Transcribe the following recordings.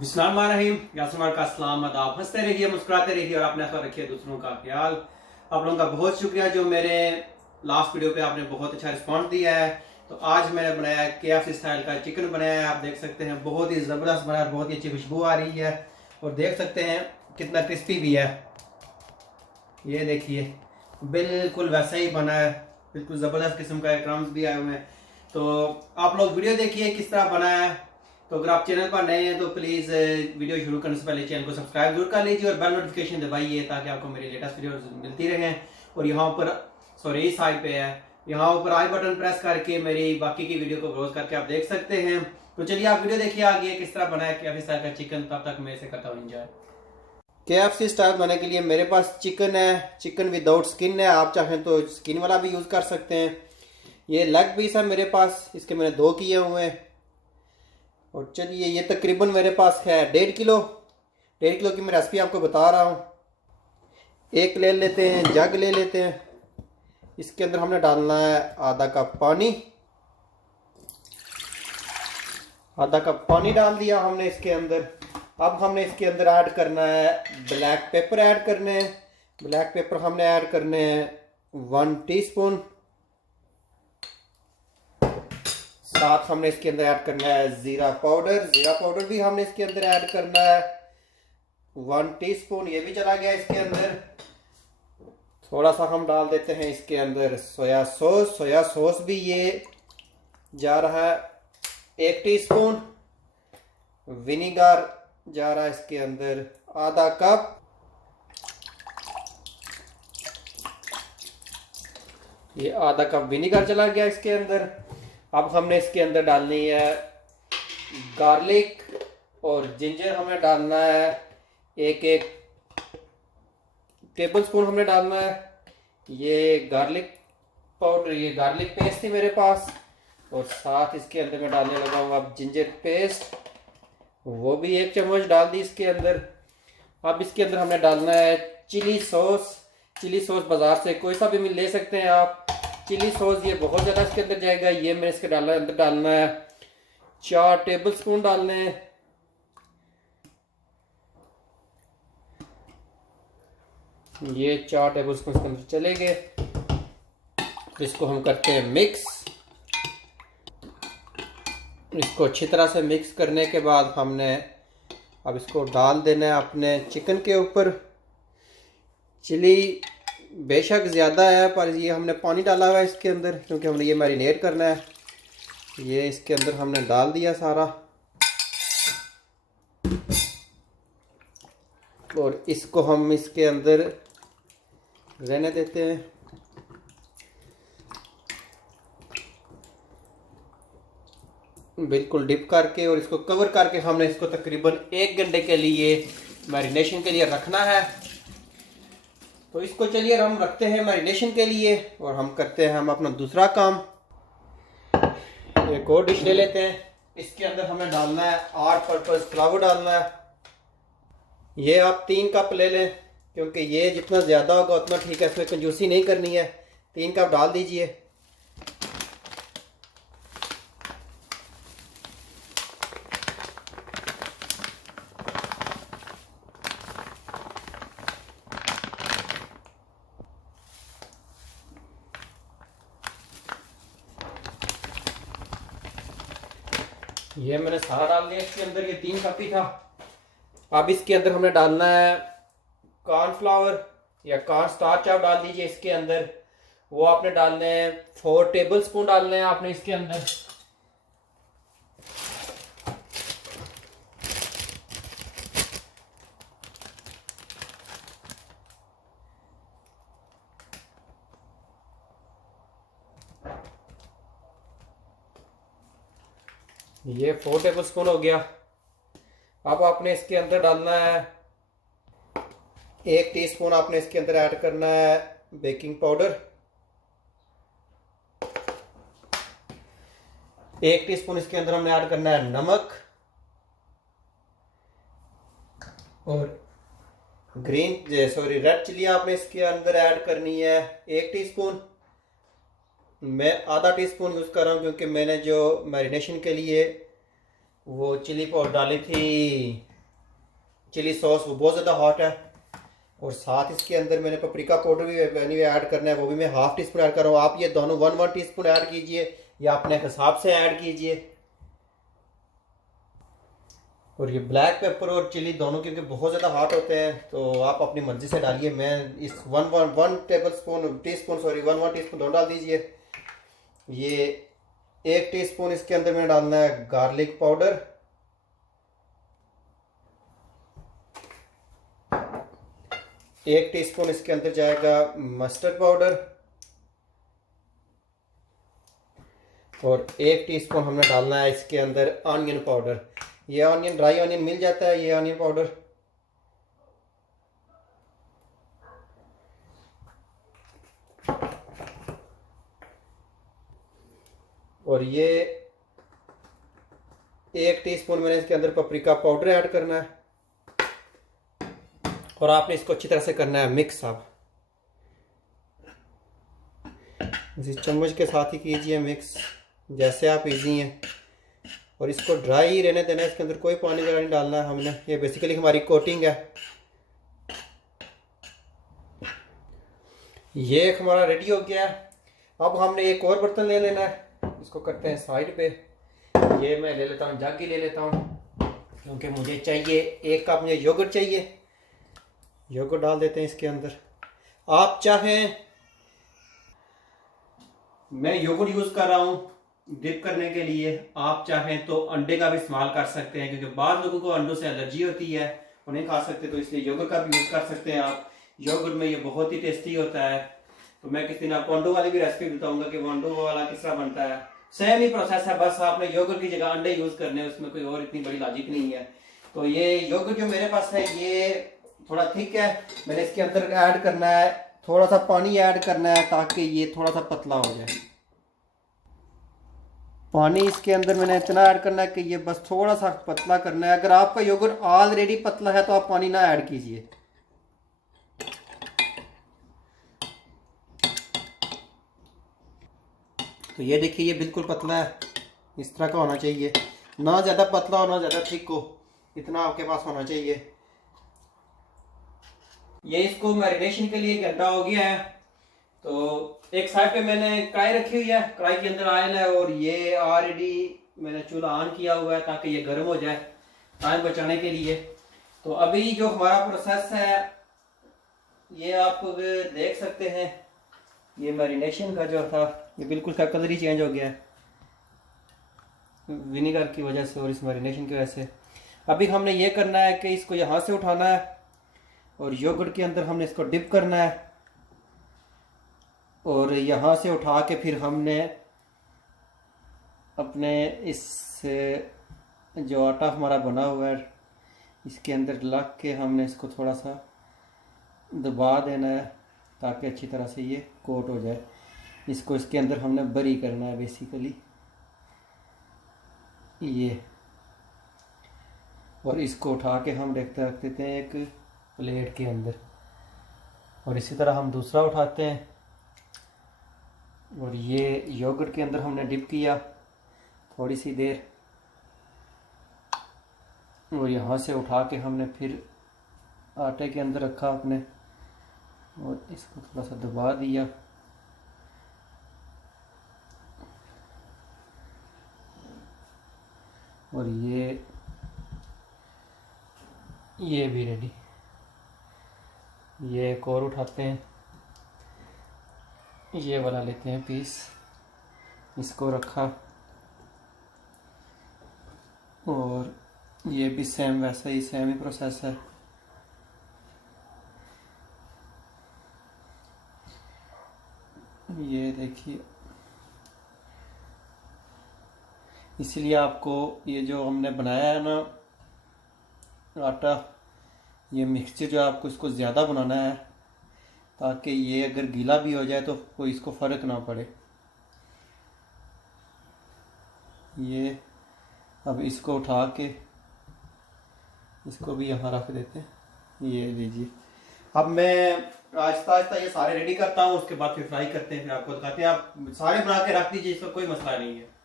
बिस्मिल्लाहिर्रहमानिर्रहीम। यासमान का सलामत, आप हंसते रहिए, मुस्कुराते रहिए और अपने साथ रखिए दूसरों का ख्याल। आप लोगों का बहुत शुक्रिया जो मेरे लास्ट वीडियो पे आपने बहुत अच्छा रिस्पॉन्स दिया है। तो आज मैंने बनाया KFC स्टाइल का चिकन बनाया है। आप देख सकते हैं बहुत ही ज़बरदस्त बना है, बहुत ही अच्छी खुशबू आ रही है और देख सकते हैं कितना क्रिस्पी भी है। ये देखिए बिल्कुल वैसा ही बना है, बिल्कुल ज़बरदस्त किस्म का क्रम्स भी आए हुए हैं। तो आप लोग वीडियो देखिए किस तरह बना है। तो अगर आप चैनल पर नए हैं तो प्लीज़ वीडियो शुरू करने से पहले चैनल को सब्सक्राइब जरूर कर लीजिए और बेल नोटिफिकेशन दबाइए ताकि आपको मेरी लेटेस्ट वीडियो मिलती रहें। और यहाँ ऊपर इस साइड पे है, यहाँ ऊपर आई बटन प्रेस करके मेरी बाकी की वीडियो को ब्राउज करके आप देख सकते हैं। तो चलिए आप वीडियो देखिए आगे किस तरह बनाया KFC स्टाइल का चिकन। तब तक मैं इसे करता हूँ एंजॉय। KFC स्टाइल बनाने के लिए मेरे पास चिकन है, चिकन विदाउट स्किन है। आप चाहें तो स्किन वाला भी यूज़ कर सकते हैं। ये लेग पीस है मेरे पास, इसके मैंने 2 किए हुए हैं। और चलिए ये तकरीबन मेरे पास है 1.5 किलो की मैं रेसिपी आपको बता रहा हूँ। एक ले लेते हैं, जग ले लेते हैं। इसके अंदर हमने डालना है आधा कप पानी। आधा कप पानी डाल दिया हमने इसके अंदर। अब हमने इसके अंदर ऐड करना है ब्लैक पेपर ऐड करने हैं। ब्लैक पेपर हमने ऐड करने हैं 1 टीस्पून। साथ हमने इसके अंदर ऐड करना है जीरा पाउडर। जीरा पाउडर भी हमने इसके अंदर ऐड करना है 1 टीस्पून। ये भी चला गया इसके अंदर। थोड़ा सा हम डाल देते हैं इसके अंदर सोया सॉस। सोया सॉस भी ये जा रहा है 1 टीस्पून। विनीगर जा रहा है इसके अंदर आधा कप। ये आधा कप विनीगर चला गया इसके अंदर। अब हमने इसके अंदर डालनी है गार्लिक और जिंजर हमें डालना है एक टेबल स्पून हमने डालना है। ये गार्लिक पाउडर, ये गार्लिक पेस्ट थी मेरे पास। और साथ इसके अंदर मैं डालने लगा हूँ अब जिंजर पेस्ट, वो भी 1 चम्मच डाल दी इसके अंदर। अब इसके अंदर हमने डालना है चिली सॉस। चिली सॉस बाजार से कोई सा भी मिल ले सकते हैं आप। चिली सॉस ये बहुत ज़्यादा इसके अंदर जाएगा। ये मैंने इसके अंदर डालना है 4 टेबल स्पून डालने हैं। ये 4 टेबल स्पून इसके अंदर चले गए। तो इसको हम करते हैं मिक्स। इसको अच्छी तरह से मिक्स करने के बाद हमने अब इसको डाल देना है अपने चिकन के ऊपर। चिली बेशक ज़्यादा है पर ये हमने पानी डाला हुआ है इसके अंदर क्योंकि हमने ये मैरिनेट करना है। ये इसके अंदर हमने डाल दिया सारा और इसको हम इसके अंदर रहने देते हैं। बिल्कुल डिप करके और इसको कवर करके हमने इसको तकरीबन 1 घंटे के लिए मैरिनेशन के लिए रखना है। तो इसको चलिए हम रखते हैं मैरिनेशन के लिए और हम करते हैं हम अपना दूसरा काम। एक और डिश ले लेते हैं। इसके अंदर हमें डालना है ऑल पर्पस फ्लावर डालना है। ये आप 3 कप ले लें क्योंकि ये जितना ज़्यादा होगा उतना ठीक है, इसमें कंजूसी नहीं करनी है। 3 कप डाल दीजिए। ये मैंने सारा डाल दिया इसके अंदर, ये 3 कप ही था। अब इसके अंदर हमने डालना है कॉर्नफ्लावर या कॉर्न स्टार्च, आप डाल दीजिए इसके अंदर। वो आपने डालने हैं 4 टेबल स्पून डालने हैं आपने इसके अंदर। ये 4 टेबल स्पून हो गया। अब आपने इसके अंदर डालना है 1 टीस्पून आपने इसके अंदर ऐड करना है बेकिंग पाउडर। 1 टीस्पून इसके अंदर हमने ऐड करना है नमक। और रेड चिली आपने इसके अंदर ऐड करनी है 1 टीस्पून। मैं आधा टीस्पून यूज़ कर रहा हूँ क्योंकि मैंने जो मैरिनेशन के लिए वो चिली पाउडर डाली थी चिली सॉस वो बहुत ज़्यादा हॉट है। और साथ इसके अंदर मैंने पपरिका पाउडर भी ऐड करना है, वो भी मैं हाफ टी स्पून ऐड कर रहा हूँ। आप ये दोनों 1 टी स्पून ऐड कीजिए या अपने हिसाब से ऐड कीजिए। और ये ब्लैक पेपर और चिली दोनों क्योंकि बहुत ज़्यादा हॉट होते हैं तो आप अपनी मर्ज़ी से डालिए। मैं इस 1 टी स्पून दोनों डाल दीजिए। ये 1 टीस्पून इसके अंदर में डालना है गार्लिक पाउडर, 1 टीस्पून इसके अंदर जाएगा मस्टर्ड पाउडर और 1 टीस्पून हमने डालना है इसके अंदर ऑनियन पाउडर। ये ऑनियन ड्राई ऑनियन मिल जाता है, ये ऑनियन पाउडर। और ये 1 टीस्पून मैंने इसके अंदर पपरिका पाउडर ऐड करना है और आपने इसको अच्छी तरह से करना है मिक्स। आप इसी चम्मच के साथ ही कीजिए मिक्स जैसे आप इजी हैं। और इसको ड्राई ही रहने देना है, इसके अंदर कोई पानी वगैरह नहीं डालना है हमने। ये बेसिकली हमारी कोटिंग है। ये हमारा रेडी हो गया है। अब हमने एक और बर्तन ले लेना है, इसको करते हैं साइड पे। ये मैं ले लेता हूँ, जग ही ले लेता हूँ क्योंकि मुझे चाहिए 1 कप मुझे योगर्ट चाहिए। योगर्ट डाल देते हैं इसके अंदर। आप चाहें, मैं योगर्ट यूज़ कर रहा हूँ डिप करने के लिए, आप चाहें तो अंडे का भी इस्तेमाल कर सकते हैं क्योंकि बाद लोगों को अंडों से एलर्जी होती है, वो नहीं खा सकते, तो इसलिए योगर्ट का भी यूज़ कर सकते हैं आप। योगर्ट में ये बहुत ही टेस्टी होता है। तो मैं किस दिन आपको अंडों वाली भी रेसिपी बताऊंगा कि वो अंडों वाला किस तरह बनता है। सेम ही प्रोसेस है, बस आपने योगर्ट की जगह अंडे यूज़ करने हैं, उसमें कोई और इतनी बड़ी लॉजिक नहीं है। तो ये योगर्ट जो मेरे पास है ये थोड़ा थिक है, मैंने इसके अंदर ऐड करना है, थोड़ा सा पानी ऐड करना है ताकि ये थोड़ा सा पतला हो जाए। पानी इसके अंदर मैंने इतना ऐड करना है कि ये बस थोड़ा सा पतला करना है। अगर आपका योगर्ट ऑलरेडी पतला है तो आप पानी ना ऐड कीजिए। तो ये देखिए ये बिल्कुल पतला है, इस तरह का होना चाहिए, ना ज़्यादा पतला हो ना ज़्यादा थिक हो, इतना आपके पास होना चाहिए। ये इसको मैरिनेशन के लिए 1 घंटा हो गया है। तो एक साइड पे मैंने कढ़ाई रखी हुई है, कढ़ाई के अंदर ऑयल है और ये ऑलरेडी मैंने चूल्हा ऑन किया हुआ है ताकि ये गर्म हो जाए टाइम बचाने के लिए। तो अभी जो हमारा प्रोसेस है ये आप देख सकते हैं, ये मैरिनेशन का जो था ये बिल्कुल का कलर ही चेंज हो गया है विनीगर की वजह से और इस मैरिनेशन की वजह से। अभी हमने ये करना है कि इसको यहाँ से उठाना है और योगर्ट के अंदर हमने इसको डिप करना है और यहाँ से उठा के फिर हमने अपने इस जो आटा हमारा बना हुआ है इसके अंदर लग के हमने इसको थोड़ा सा दबा देना है ताकि अच्छी तरह से ये कोट हो जाए। इसको इसके अंदर हमने बरी करना है बेसिकली ये, और इसको उठा के हम रख देते हैं एक प्लेट के अंदर और इसी तरह हम दूसरा उठाते हैं और ये योगर्ट के अंदर हमने डिप किया थोड़ी सी देर और यहाँ से उठा के हमने फिर आटे के अंदर रखा अपने और इसको थोड़ा सा दबा दिया। और ये भी रेडी। ये एक और उठाते हैं, ये वाला लेते हैं पीस, इसको रखा और ये भी सेम वैसा ही सेम ही प्रोसेस है। ये देखिए, इसलिए आपको ये जो हमने बनाया है ना आटा, ये मिक्सचर जो आपको इसको ज़्यादा बनाना है ताकि ये अगर गीला भी हो जाए तो कोई इसको फ़र्क ना पड़े। ये अब इसको उठा के इसको भी यहाँ रख देते हैं। ये लीजिए, अब मैं आहिस्ता आहिस्ता ये सारे रेडी करता हूँ, उसके बाद फिर फ्राई करते हैं, फिर आपको दिखाते हैं। आप सारे बना के रख दीजिए, इसका कोई मसला नहीं है।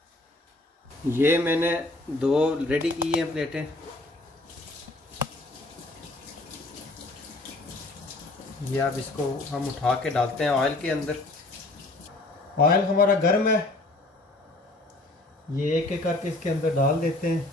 ये मैंने 2 रेडी की हैं प्लेटें, ये अब इसको हम उठा के डालते हैं ऑयल के अंदर। ऑयल हमारा गर्म है, ये एक एक करके इसके अंदर डाल देते हैं।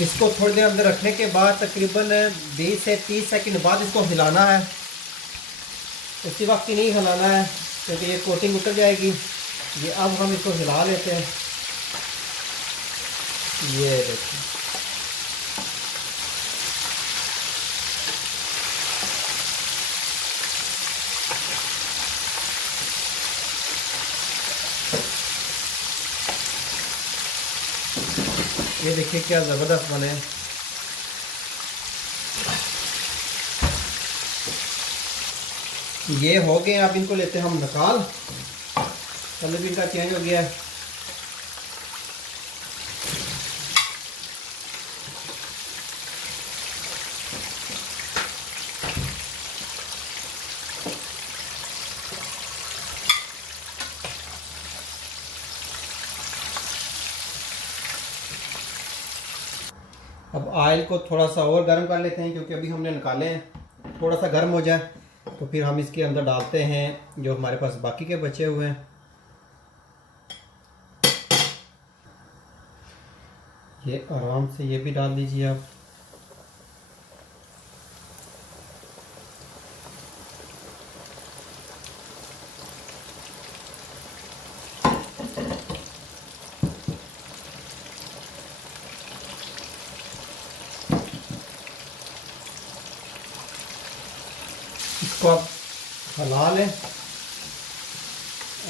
इसको थोड़ी देर अंदर रखने के बाद तकरीबन 20 से 30 सेकंड बाद इसको हिलाना है। उसी वक्त ही नहीं हिलाना है क्योंकि ये कोटिंग उतर जाएगी। ये अब हम इसको हिला लेते हैं। ये देखिए, ये देखिए क्या ज़बरदस्त बने। ये हो गए, अब इनको लेते हैं हम निकाल। कलर भी इनका चेंज हो गया है। अब ऑयल को थोड़ा सा और गर्म कर लेते हैं क्योंकि अभी हमने निकाले हैं। थोड़ा सा गर्म हो जाए तो फिर हम इसके अंदर डालते हैं जो हमारे पास बाकी के बचे हुए हैं। ये आराम से ये भी डाल दीजिए आप। इसको आप हिला लें,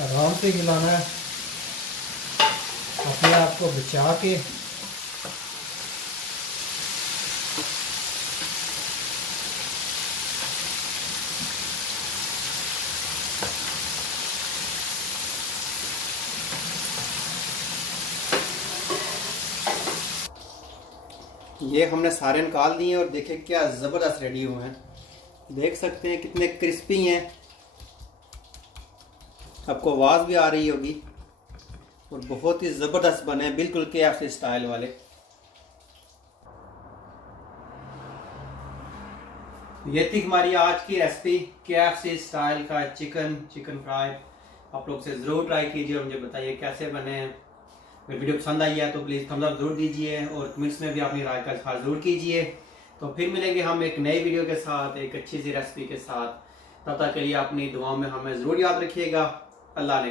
आराम से हिलाना है अपने आप को बचा के। ये हमने सारे निकाल दिए और देखिए क्या ज़बरदस्त रेडी हुए हैं। देख सकते हैं कितने क्रिस्पी हैं। आपको आवाज़ भी आ रही होगी और बहुत ही ज़बरदस्त बने हैं, बिल्कुल KFC स्टाइल वाले। ये थी हमारी आज की रेसिपी, KFC स्टाइल का चिकन फ्राई। आप लोग से ज़रूर ट्राई कीजिए और मुझे बताइए कैसे बने हैं। अगर वीडियो पसंद आई है तो प्लीज़ थम्स अप ज़रूर दीजिए और कमेंट्स में भी अपनी राय का इज़हार ज़रूर कीजिए। तो फिर मिलेंगे हम एक नई वीडियो के साथ, एक अच्छी सी रेसिपी के साथ। तब तक के लिए अपनी दुआओं में हमें ज़रूर याद रखिएगा। अल्लाह ने